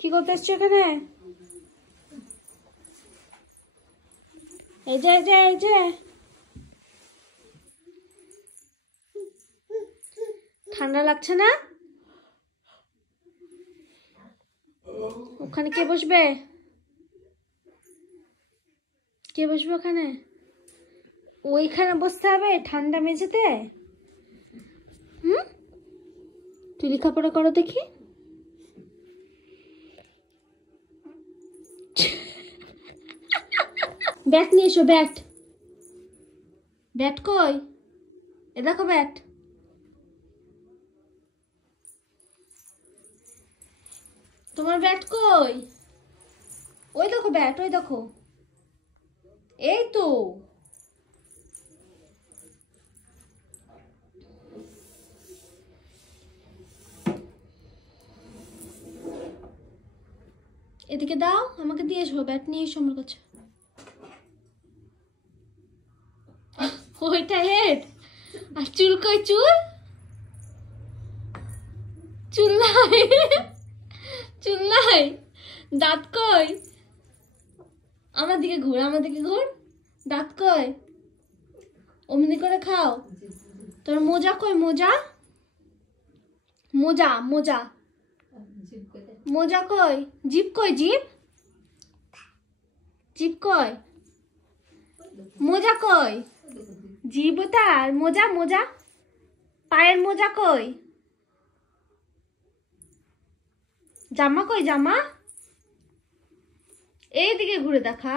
কি করতে এসছো এখানে? এই যে এই যে এই যে ঠান্ডা লাগছে না? ওখানে কে বসবে? কে বসবে ওখানে? ওইখানে বসতে হবে ঠান্ডা মেঝেতে? তুই লেখাপড়া করো দেখি। ব্যাট নিয়ে এসো। ব্যাট ব্যাট কই? এ দেখো ব্যাট। তোমার ব্যাট কই? ওই দেখো ব্যাট, ওই দেখো। এই তো। এদিকে দাও, আমাকে দিয়ে এসো। ব্যাট নিয়ে এসো আমার কাছে। ওইটা হেড। আর চুল কই? চুল চুল নাই। চুল নাই। দাঁত কই? আমার দিকে ঘুর, আমার দিকে ঘুর। দাঁত কই? অমনি করে খাও। তোর মোজা কই? মোজা মোজা মোজা মোজা কই? জিপ কই? জিপ জিপ কই? মোজা কই? জিপ তার মোজা। মোজা পায়ের মোজা কই? জামা কই? জামা এইদিকে ঘুরে দেখা।